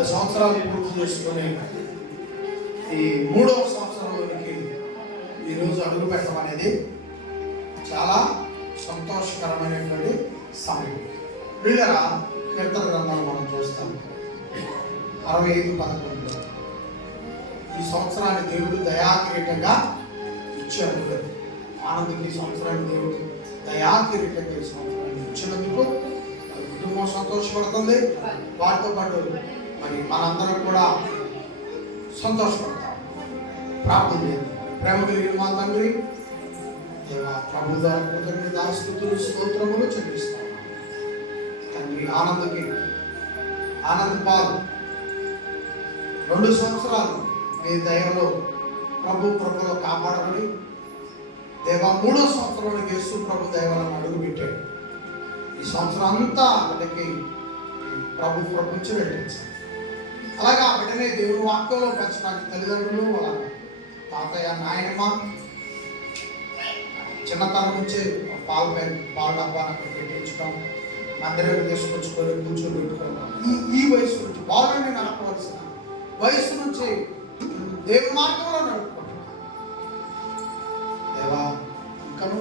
2 సంవత్సరాలు పూర్తి చేసుకుని ఈ 3వ సంవత్సరంలోనికి ఈరోజు అడుగు పెట్టడం అనేది చాలా సంతోషకరమైనటువంటి సమయం. వీళ్ళరా కీర్తన గ్రంథాలు మనం చూస్తాం 65:11. ఈ సంవత్సరాన్ని దేవుడు దయాకిరీటంగా ఇచ్చాడు. ఆనందకి ఈ సంవత్సరాన్ని దేవుడు దయాకిరీటంగా ఈ సంవత్సరాన్ని ఇచ్చినందుకు కుటుంబం సంతోషపడుతుంది. వారితో పాటు మరి మనందరం కూడా సంతోషపడతాం. ప్రార్థన చేయండి. ప్రేమ కలిగిన మా తండ్రి, ప్రభు ద్వారా కృతజ్ఞతాస్తుతులు స్తోత్రములు చెల్లిస్తాం. తండ్రి ఆనంద్ పాల్ 2 సంవత్సరాలు మీ దయలో ప్రభు కృపలో కాపాడబడి దేవా 3వ సంవత్సరంలోకి యేసు ప్రభు దైవాలను అడుగుపెట్టాడు. ఈ సంవత్సరం అంతా బిడ్డకి ప్రభు కృపించి వెళ్ళించాడు. అలాగే ఆ బిడ్డనే దేవుని వాక్యంలో పెంచడానికి తల్లిదండ్రులు, వాళ్ళ తాతయ్య, నాయనమ్మ చిన్నతనం నుంచే పాల డబ్బాను పెట్టించడం, మందిరాన్ని తీసుకొచ్చుకొని కూర్చోబెట్టుకోవడం, ఈ వయసు నుంచి బాలుని నడపవలసిన వయసు నుంచి దేవుని మార్గంలో నడుపుకుంటున్నాం. దేవా ఇంకనూ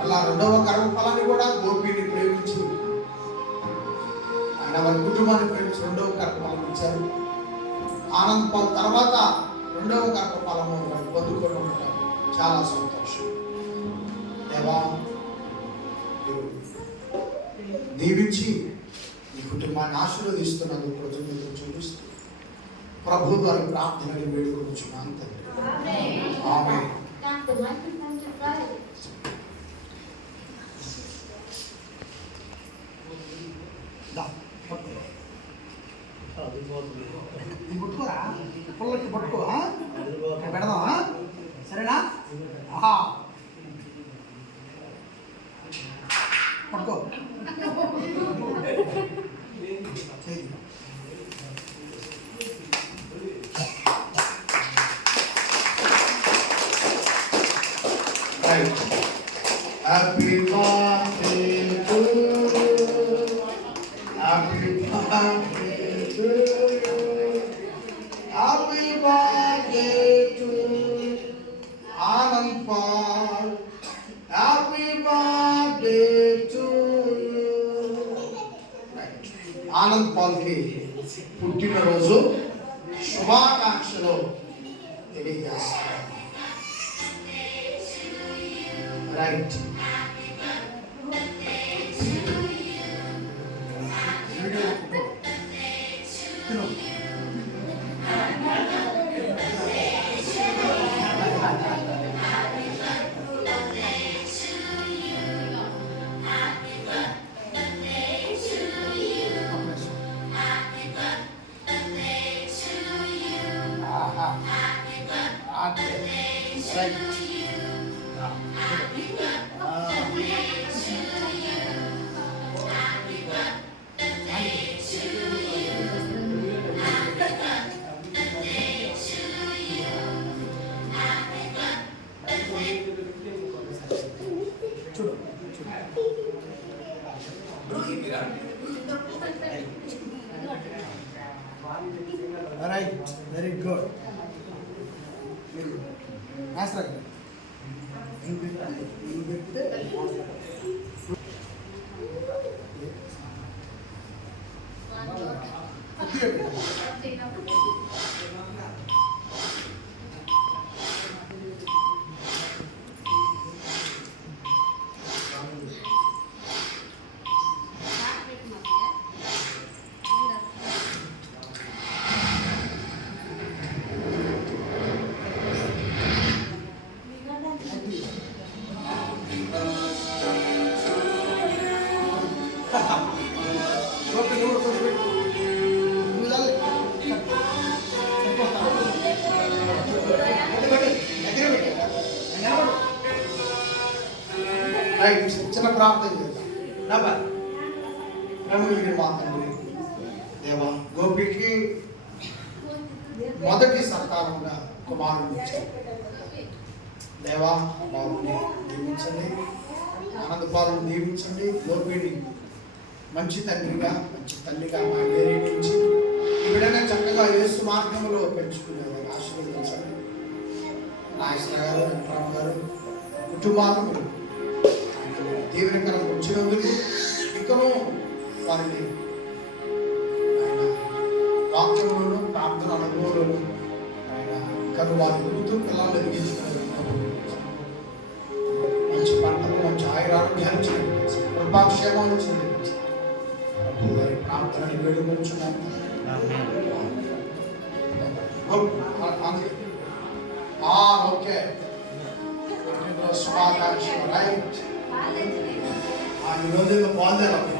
అలా 2వ గర్భఫలాన్ని కూడా గోపిని ప్రేమించి ఆయన వారి కుటుంబాన్ని ప్రేమించి 2వ గర్భఫలం ఇచ్చారు. ఆనంద్ పాల్ తర్వాత 2వ గర్భఫలము పొందుకొని ఉంటాం. చాలా సంతోషం. దేవా దీవించి ఈ కుటుంబాన్ని ఆశీర్వదిస్తున్నందుకు కృతజ్ఞతలు చూపిస్తూ ప్రభు ద్వారా ప్రార్థనలు వేడుకొచ్చున్నాను తండ్రి. ఆమేన్. పట్టుకోరా, పుల్లకి పట్టుకో, పెడదామా? సరేనా? పట్టుకో. Happy birthday to you. Happy birthday to you. Happy birthday to Anand Paul. Happy birthday to you. Anand పాల్కి పుట్టినరోజు శుభాకాంక్షలు తెలియజేస్తారు. Right. Right, very good. Nice. చిన్న ప్రార్థన చేద్దాం. ప్రేమలిగిన మా తండ్రి దేవా, గోపికి మొదటి సంతానంగా కుమారుని ఇచ్చారు. దేవా, బాబుని దీవించండి, ఆనంద పాలను దీవించండి. గోపిని మంచి తండ్రిగా మంచి తల్లిగా మా నుంచి బిడ్డనే చక్కగా యేసు మార్గంలో పెంచుకునేది ఆశీర్వదించాలి. నాగేశ్వర గారు, వెంకటరామ గారు కుటుంబాలను దీవెనకరం వచ్చినందుకు ఇంకనూ వారిని ఆయన వాక్యములను ప్రార్థన అనుభవాలను ఆయన ఇంకా వారి కూతురు పిల్లలు ఎదిగించుకునేది మంచి పంటలు, మంచి ఆయురారోగ్యాలు చేయండి, కృపాక్షేమాలు చేయండి. వారి ప్రార్థనని వేడుకొంచున్నాను. ఓకే, శుభాకాంక్షలు. రైట్, ఈరోజు పాల్గొనాలి.